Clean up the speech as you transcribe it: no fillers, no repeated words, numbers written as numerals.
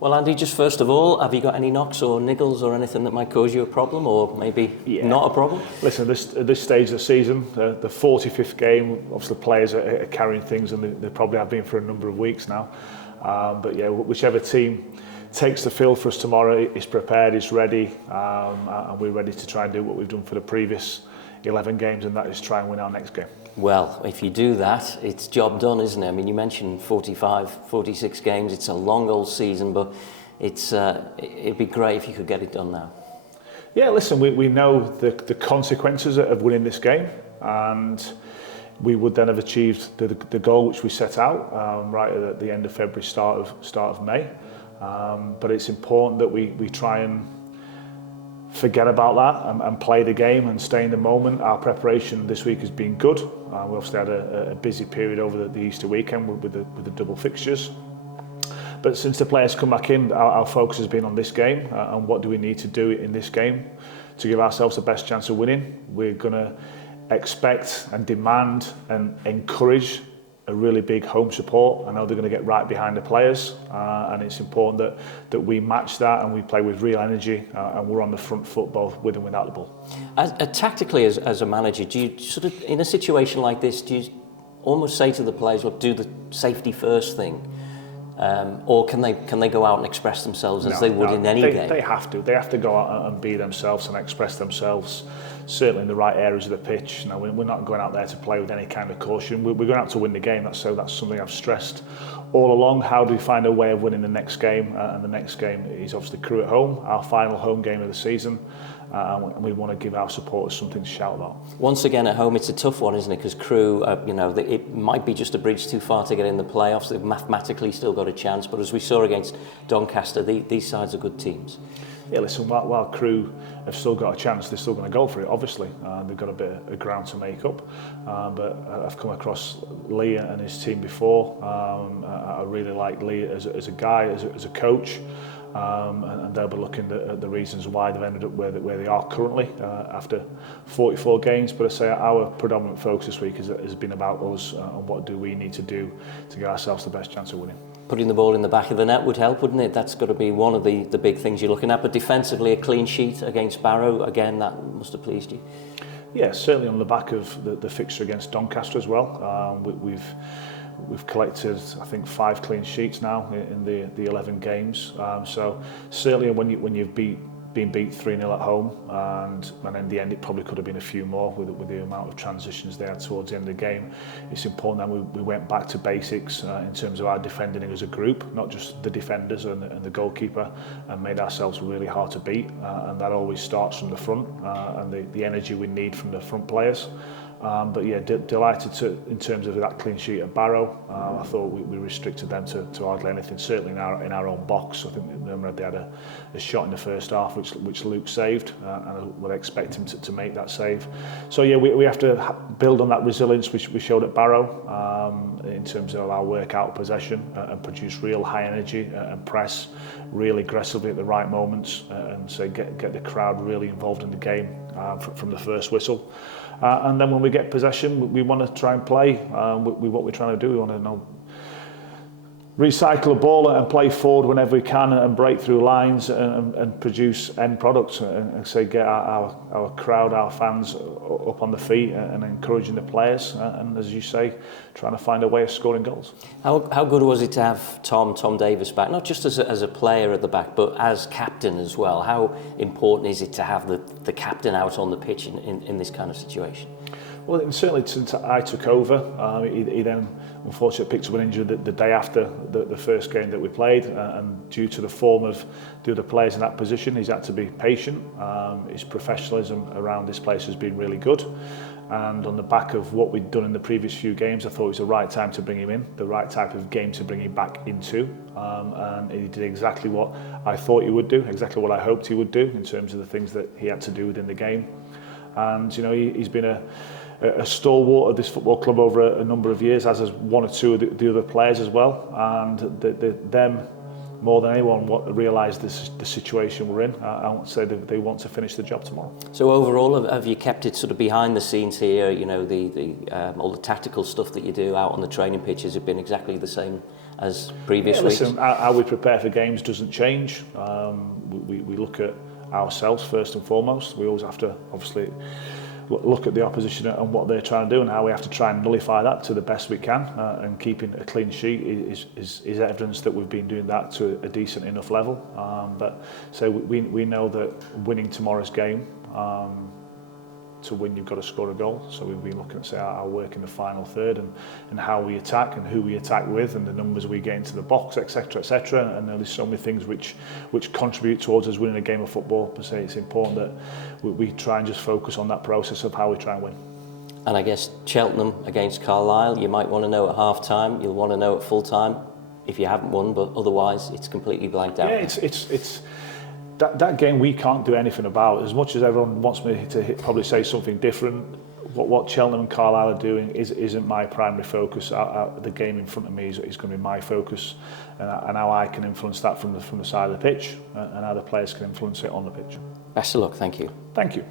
Well, Andy, just first of all, have you got any knocks or niggles or anything that might cause you a problem, or maybe not a problem? Listen, at this stage of the season, the 45th game, obviously the players are carrying things, and they probably have been for a number of weeks now. But yeah, whichever team takes the field for us tomorrow is prepared, is ready, and we're ready to try and do what we've done for the previous 11 games, and that is try and win our next game. Well, if you do that, it's job done, isn't it? I mean, you mentioned 45, 46 games. It's a long old season, but it'd be great if you could get it done now. Yeah, listen, we know the consequences of winning this game, and we would then have achieved the goal which we set out right at the end of February, start of May. But it's important that we try and forget about that and play the game and stay in the moment. Our preparation this week has been good. We obviously had a busy period over the Easter weekend with the double fixtures. But since the players come back in, our focus has been on this game and what do we need to do in this game to give ourselves the best chance of winning. We're going to expect and demand and encourage a really big home support. I know they're going to get right behind the players, and it's important that we match that and we play with real energy, and we're on the front foot both with and without the ball. Tactically, as a manager, do you sort of, in a situation like this, do you almost say to the players, look, do the safety first thing? Or can they go out and express themselves as they would in any game? They have to. They have to go out and be themselves and express themselves, certainly in the right areas of the pitch. Now, we're not going out there to play with any kind of caution. We're going out to win the game. That's something I've stressed all along. How do we find a way of winning the next game? And the next game is obviously Crewe at home, our final home game of the season. And we want to give our supporters something to shout about. Once again at home, it's a tough one, isn't it? Because Crewe, it might be just a bridge too far to get in the playoffs. They've mathematically still got a chance, but as we saw against Doncaster, these sides are good teams. Yeah, listen, while Crewe have still got a chance, they're still going to go for it, obviously. They've got a bit of ground to make up. But I've come across Lee and his team before. I really like Lee as a guy, as a coach. And they'll be looking at the reasons why they've ended up where they are currently after 44 games. But I say our predominant focus this week has been about us and what do we need to do to give ourselves the best chance of winning. Putting the ball in the back of the net would help, wouldn't it? That's got to be one of the big things you're looking at. But defensively, a clean sheet against Barrow, again, that must have pleased you. Yeah, certainly on the back of the fixture against Doncaster as well. We've collected, I think, 5 clean sheets now in the 11 games. So certainly when you've been beat 3-0 at home, and in the end it probably could have been a few more with the amount of transitions they had towards the end of the game. It's important that we went back to basics in terms of our defending as a group, not just the defenders and the goalkeeper, and made ourselves really hard to beat. And that always starts from the front and the energy we need from the front players. But yeah, delighted in terms of that clean sheet at Barrow. I thought we restricted them to hardly anything, certainly in our own box. I think they had a shot in the first half which Luke saved, and I would expect him to make that save. So yeah, we have to build on that resilience which we showed at Barrow in terms of our work out possession and produce real high energy and press really aggressively at the right moments, and so get the crowd really involved in the game from the first whistle. And then when we get possession, we want to try and play what we're trying to do. We want to recycle a ball and play forward whenever we can and break through lines and produce end products and say get our crowd, our fans up on the feet and encouraging the players and, as you say, trying to find a way of scoring goals. How good was it to have Tom Davis back, not just as a player at the back but as captain as well? How important is it to have the captain out on the pitch in this kind of situation? Well, certainly since I took over, he then unfortunately picked up an injury the day after the first game that we played, and due to the form of the other players in that position, he's had to be patient. His professionalism around this place has been really good, and on the back of what we'd done in the previous few games, I thought it was the right time to bring him in, the right type of game to bring him back into, and he did exactly what I thought he would do, exactly what I hoped he would do in terms of the things that he had to do within the game. And you know, he's been a stalwart of this football club over a number of years, as has one or two of the other players as well, and them more than anyone realise the situation we're in. I want to say that they want to finish the job tomorrow. So overall, have you kept it sort of behind the scenes here? You know, all the tactical stuff that you do out on the training pitches have been exactly the same as previous Yeah, weeks? listen, how we prepare for games doesn't change. We look at ourselves first and foremost. We always have to obviously look at the opposition and what they're trying to do, and how we have to try and nullify that to the best we can. And keeping a clean sheet is evidence that we've been doing that to a decent enough level. But so we know that winning tomorrow's game, to win you've got to score a goal. So we've been looking at say our work in the final third and how we attack and who we attack with and the numbers we get into the box, etc., etc. And there's so many things which contribute towards us winning a game of football. Per se, it's important that we try and just focus on that process of how we try and win. And I guess Cheltenham against Carlisle, you might want to know at half time, you'll want to know at full time if you haven't won, but otherwise it's completely blanked out. Yeah, it's that game we can't do anything about. As much as everyone wants me to probably say something different, what Cheltenham and Carlisle are doing isn't my primary focus. The game in front of me is going to be my focus, and how I can influence that from the side of the pitch, and how the players can influence it on the pitch. Best of luck, thank you. Thank you.